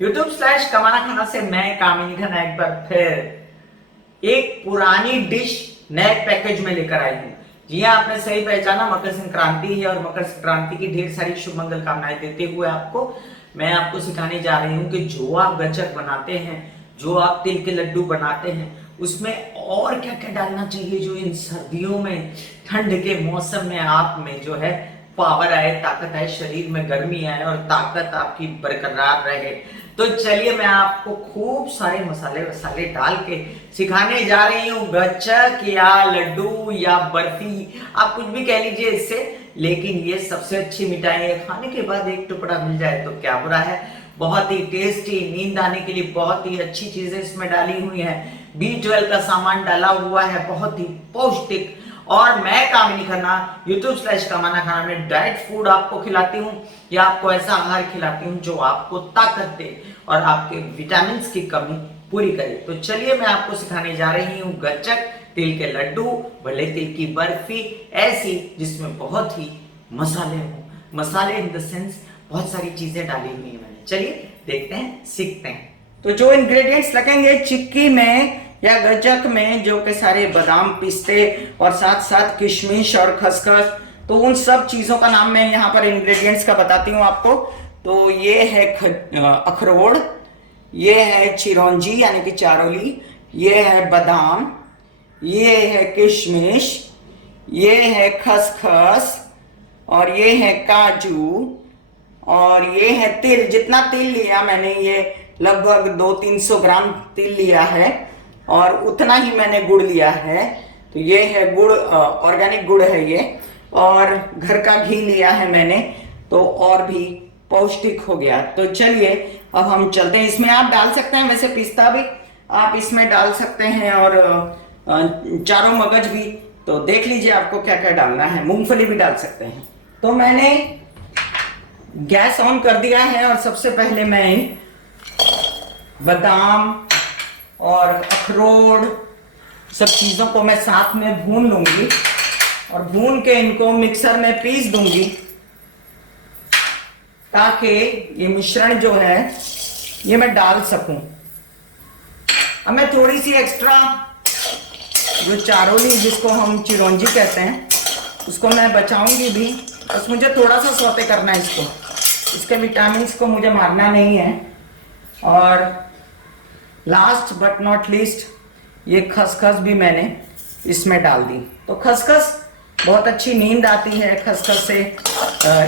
YouTube/कमाना खाना से मैं कामिनी खाना एक बार फिर एक पुरानी डिश नए पैकेज में लेकर आई हूँ। जी हाँ, आपने सही पहचाना, मकर संक्रांति है और मकर संक्रांति की ढेर सारी शुभ मंगल कामनाएं देते हुए मैं आपको सिखाने जा रही हूँ कि जो आप गचक बनाते हैं, जो आप तिल के लड्डू बनाते हैं, उसमें और क्या क्या डालना चाहिए जो इन सर्दियों में, ठंड के मौसम में आप में जो है पावर आए, ताकत आए, शरीर में गर्मी आए और ताकत आपकी बरकरार रहे। तो चलिए मैं आपको खूब सारे मसाले वसाले डाल के सिखाने जा रही हूँ। गचक या लड्डू या बर्फी, आप कुछ भी कह लीजिए इससे, लेकिन ये सबसे अच्छी मिठाई है। खाने के बाद एक टुकड़ा मिल जाए तो क्या बुरा है। बहुत ही टेस्टी, नींद आने के लिए बहुत ही अच्छी चीजें इसमें डाली हुई है। B12 का सामान डाला हुआ है, बहुत ही पौष्टिक। और मैं कामिनी खन्ना YouTube/कमाना खाना में डाइट फूड आपको खिलाती हूँ या आपको ऐसा आहार खिलाती हूँ जो आपको ताकत दे और आपके विटामिन की कमी पूरी करे। तो चलिए मैं आपको सिखाने जा रही हूँ गचक, तिल के लड्डू, भले तिल की बर्फी, ऐसी जिसमें बहुत ही मसाले हो। मसाले इन द सेंस बहुत सारी चीजें डाली हुई है मैंने। चलिए देखते हैं, सीखते हैं। तो जो इंग्रेडिएंट्स लगेंगे चिक्की में या गजक में, जो के सारे बादाम, पिस्ते और साथ साथ किशमिश और खसखस, तो उन सब चीजों का नाम मैं यहाँ पर इंग्रेडिएंट्स का बताती हूँ आपको। तो ये है अखरोट, ये है चिरौंजी यानी कि चारोली, ये है बादाम, ये है किशमिश, ये है खसखस, और ये है काजू, और ये है तिल। जितना तिल लिया मैंने, ये लगभग 200-300 ग्राम तिल लिया है और उतना ही मैंने गुड़ लिया है। तो ये है गुड़, ऑर्गेनिक गुड़ है ये, और घर का घी लिया है मैंने, तो और भी पौष्टिक हो गया। तो चलिए अब हम चलते हैं। इसमें आप डाल सकते हैं वैसे पिस्ता भी आप इसमें डाल सकते हैं, और चारों मगज भी। तो देख लीजिए आपको क्या क्या डालना है, मूंगफली भी डाल सकते हैं। तो मैंने गैस ऑन कर दिया है और सबसे पहले मैं बादाम और अखरोट सब चीजों को मैं साथ में भून लूंगी और भून के इनको मिक्सर में पीस दूंगी, ताकि ये मिश्रण जो है ये मैं डाल सकूं। अब मैं थोड़ी सी एक्स्ट्रा जो चारोली, जिसको हम चिरौंजी कहते हैं, उसको मैं बचाऊंगी भी। बस मुझे थोड़ा सा सौते करना है इसको, इसके विटामिन्स को मुझे मारना नहीं है। और लास्ट बट नॉट लीस्ट, ये खसखस भी मैंने इसमें डाल दी। तो खसखस बहुत अच्छी नींद आती है, खसखस से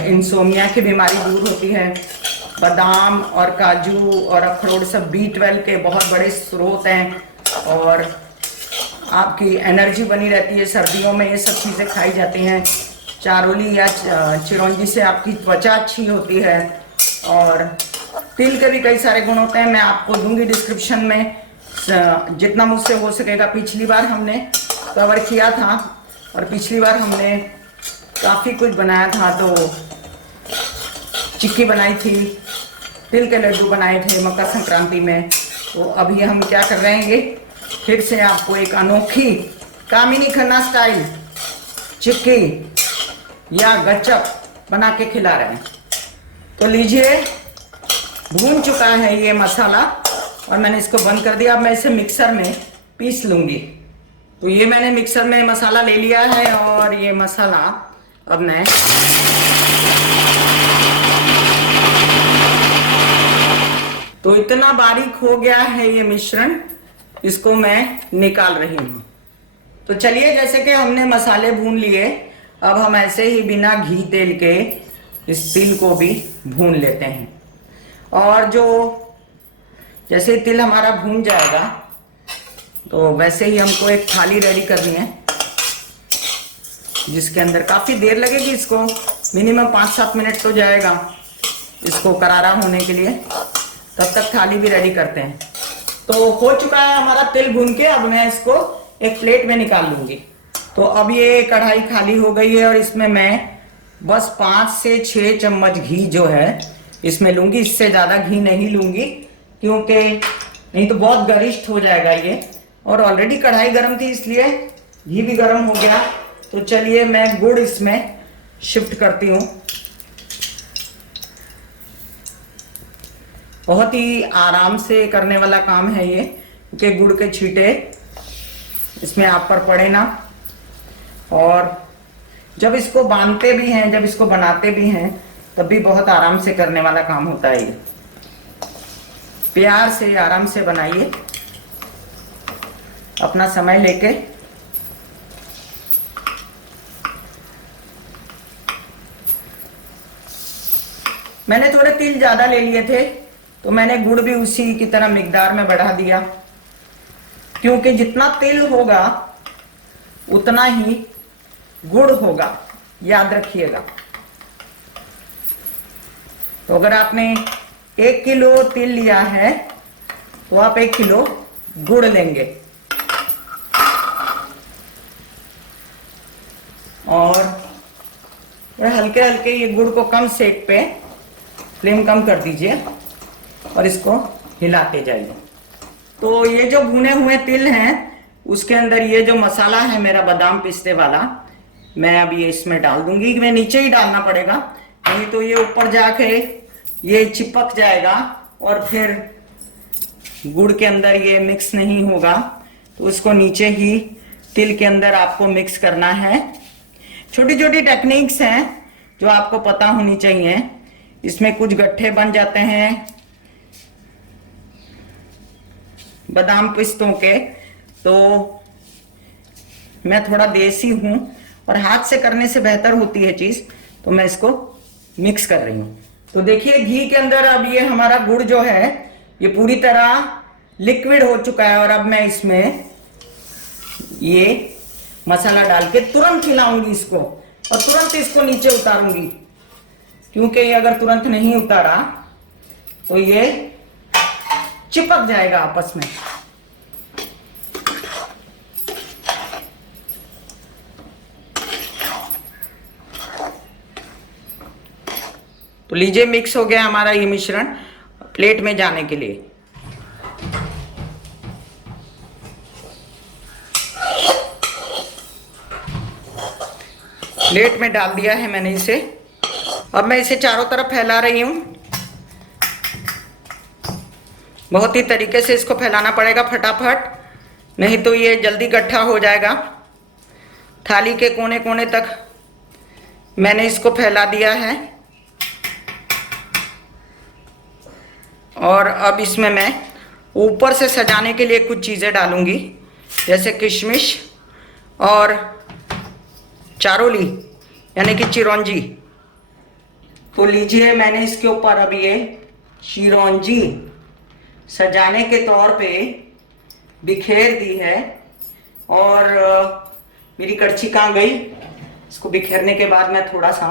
इंसोमिया की बीमारी दूर होती है। बादाम और काजू और अखरोट सब B12 के बहुत बड़े स्रोत हैं और आपकी एनर्जी बनी रहती है। सर्दियों में ये सब चीज़ें खाई जाती हैं। चारोली या चिरौंजी से आपकी त्वचा अच्छी होती है, और तिल के भी कई सारे गुण होते हैं। मैं आपको दूंगी डिस्क्रिप्शन में, जितना मुझसे हो सकेगा। पिछली बार हमने कवर किया था और पिछली बार हमने काफ़ी कुछ बनाया था। तो चिक्की बनाई थी, तिल के लड्डू बनाए थे मकर संक्रांति में। तो अभी हम क्या कर रहे हैं, ये फिर से आपको एक अनोखी कामिनी खन्ना स्टाइल चिक्की या गचक बना के खिला रहे हैं। तो लीजिए, भून चुका है ये मसाला और मैंने इसको बंद कर दिया। अब मैं इसे मिक्सर में पीस लूंगी। तो ये मैंने मिक्सर में मसाला ले लिया है और ये मसाला अब मैं तो इतना बारीक हो गया है ये मिश्रण, इसको मैं निकाल रही हूँ। तो चलिए, जैसे कि हमने मसाले भून लिए, अब हम ऐसे ही बिना घी तेल के इस तिल को भी भून लेते हैं। और जो जैसे तिल हमारा भून जाएगा, तो वैसे ही हमको एक थाली रेडी करनी है, जिसके अंदर काफ़ी देर लगेगी। इसको मिनिमम 5-7 मिनट तो जाएगा इसको करारा होने के लिए। तब तक थाली भी रेडी करते हैं। तो हो चुका है हमारा तिल भून के। अब मैं इसको एक प्लेट में निकाल लूंगी। तो अब ये कढ़ाई खाली हो गई है और इसमें मैं बस 5 से 6 चम्मच घी जो है इसमें लूंगी। इससे ज़्यादा घी नहीं लूंगी, क्योंकि नहीं तो बहुत गरिष्ठ हो जाएगा ये। और ऑलरेडी कढ़ाई गर्म थी, इसलिए घी भी गर्म हो गया। तो चलिए मैं गुड़ इसमें शिफ्ट करती हूँ। बहुत ही आराम से करने वाला काम है ये, क्योंकि गुड़ के छींटे इसमें आप पर पड़े ना। और जब इसको बांधते भी हैं, जब इसको बनाते भी हैं, तब भी बहुत आराम से करने वाला काम होता है ये। प्यार से आराम से बनाइए, अपना समय लेके। मैंने थोड़े तिल ज्यादा ले लिए थे, तो मैंने गुड़ भी उसी की तरह मिकदार में बढ़ा दिया, क्योंकि जितना तिल होगा उतना ही गुड़ होगा, याद रखिएगा। तो अगर आपने 1 किलो तिल लिया है तो आप 1 किलो गुड़ लेंगे। और हल्के हल्के ये गुड़ को कम सेक पे, फ्लेम कम कर दीजिए और इसको हिलाते जाइए। तो ये जो भुने हुए तिल हैं, उसके अंदर ये जो मसाला है मेरा बादाम पिस्ते वाला, मैं अब ये इसमें डाल दूंगी। मैं नीचे ही डालना पड़ेगा, नहीं तो ये ऊपर जाके ये चिपक जाएगा और फिर गुड़ के अंदर ये मिक्स नहीं होगा। तो उसको नीचे ही तिल के अंदर आपको मिक्स करना है। छोटी छोटी टेक्निक्स हैं जो आपको पता होनी चाहिए। इसमें कुछ गट्ठे बन जाते हैं बादाम पिस्तों के, तो मैं थोड़ा देसी हूं और हाथ से करने से बेहतर होती है चीज, तो मैं इसको मिक्स कर रही हूं। तो देखिए घी के अंदर अब ये हमारा गुड़ जो है ये पूरी तरह लिक्विड हो चुका है। और अब मैं इसमें ये मसाला डाल के तुरंत हिलाऊंगी इसको और तुरंत इसको नीचे उतारूंगी, क्योंकि ये अगर तुरंत नहीं उतारा तो ये चिपक जाएगा आपस में। तो लीजिए मिक्स हो गया हमारा ये मिश्रण प्लेट में जाने के लिए। प्लेट में डाल दिया है मैंने इसे। अब मैं इसे चारों तरफ फैला रही हूं। बहुत ही तरीके से इसको फैलाना पड़ेगा फटाफट, नहीं तो ये जल्दी इकट्ठा हो जाएगा। थाली के कोने कोने तक मैंने इसको फैला दिया है। और अब इसमें मैं ऊपर से सजाने के लिए कुछ चीज़ें डालूंगी, जैसे किशमिश और चारोली यानी कि चिरौंजी। तो लीजिए मैंने इसके ऊपर अब ये चिरौंजी सजाने के तौर पे बिखेर दी है। और मेरी कड़छी कहाँ गई? इसको बिखेरने के बाद मैं थोड़ा सा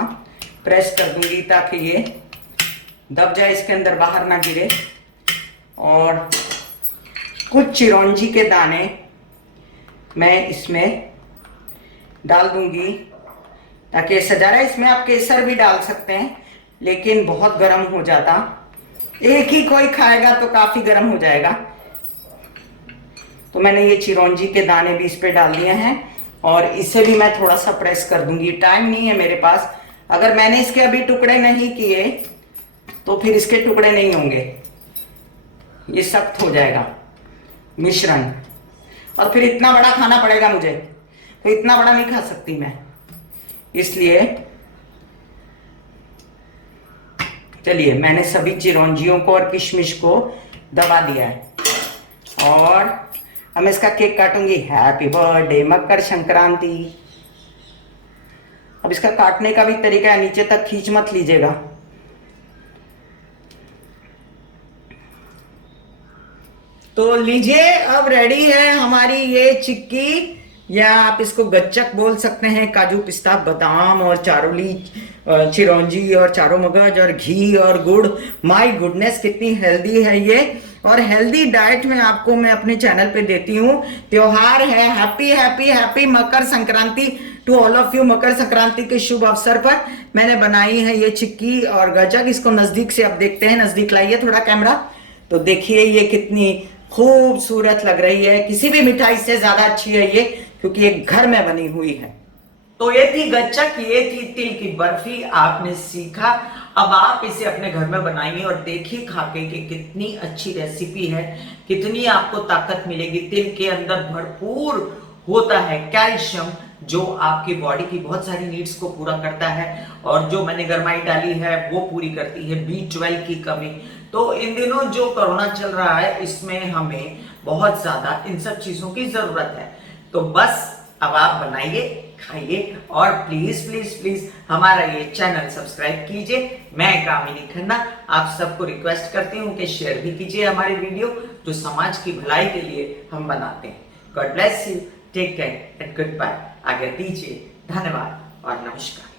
प्रेस कर दूंगी ताकि ये दब जाए, इसके अंदर बाहर ना गिरे। और कुछ चिरौंजी के दाने मैं इसमें डाल दूंगी ताकि सजा रहा है। इसमें आप केसर भी डाल सकते हैं, लेकिन बहुत गर्म हो जाता, एक ही कोई खाएगा तो काफी गर्म हो जाएगा। तो मैंने ये चिरौंजी के दाने भी इस पे डाल दिए हैं और इसे भी मैं थोड़ा सा प्रेस कर दूंगी। टाइम नहीं है मेरे पास, अगर मैंने इसके अभी टुकड़े नहीं किए तो फिर इसके टुकड़े नहीं होंगे, ये सख्त हो जाएगा मिश्रण। और फिर इतना बड़ा खाना पड़ेगा मुझे, तो इतना बड़ा नहीं खा सकती मैं, इसलिए चलिए मैंने सभी चिरौंजियों को और किशमिश को दबा दिया है। और अब मैं इसका cake काटूंगी। Happy birthday Makar Sankranti. अब इसका काटने का भी तरीका है, नीचे तक खींच मत लीजिएगा। तो लीजिए अब रेडी है हमारी ये चिक्की, या आप इसको गच्चक बोल सकते हैं। काजू पिस्ता बादाम और चारोली चिरौंजी और चारों मगज और घी और गुड़। माय गुडनेस कितनी हेल्दी है ये। और हेल्दी डाइट में आपको मैं अपने चैनल पे देती हूँ। त्योहार है, happy happy happy Makar Sankranti to all of you. Makar Sankranti के शुभ अवसर पर मैंने बनाई है ये चिक्की और गज्जक। इसको नजदीक से अब देखते हैं, नजदीक लाइए थोड़ा कैमरा। तो देखिए ये कितनी खूबसूरत लग रही है, किसी भी मिठाई से ज्यादा अच्छी है ये, क्योंकि ये घर में बनी हुई है। तो ये थी गच्चक, ये थी तिल की बर्फी। आपने सीखा अब आप इसे अपने घर में बनाइए और देखिए खाके कि कितनी अच्छी रेसिपी है, कितनी आपको ताकत मिलेगी। तिल के अंदर भरपूर होता है कैल्शियम, जो आपकी बॉडी की बहुत सारी नीड्स को पूरा करता है, और जो मैंने गरमाई डाली है वो पूरी करती है B12 की कमी। तो इन दिनों जो कोरोना चल रहा है, इसमें हमें बहुत ज्यादा इन सब चीजों की जरूरत है। तो बस अब आप बनाइए, खाइए, और प्लीज प्लीज प्लीज हमारा ये चैनल सब्सक्राइब कीजिए। मैं कामिनी खन्ना आप सबको रिक्वेस्ट करती हूँ कि शेयर भी कीजिए हमारी वीडियो, जो समाज की भलाई के लिए हम बनाते हैं। God bless you, take care and goodbye. आगे दीजिए, धन्यवाद और नमस्कार।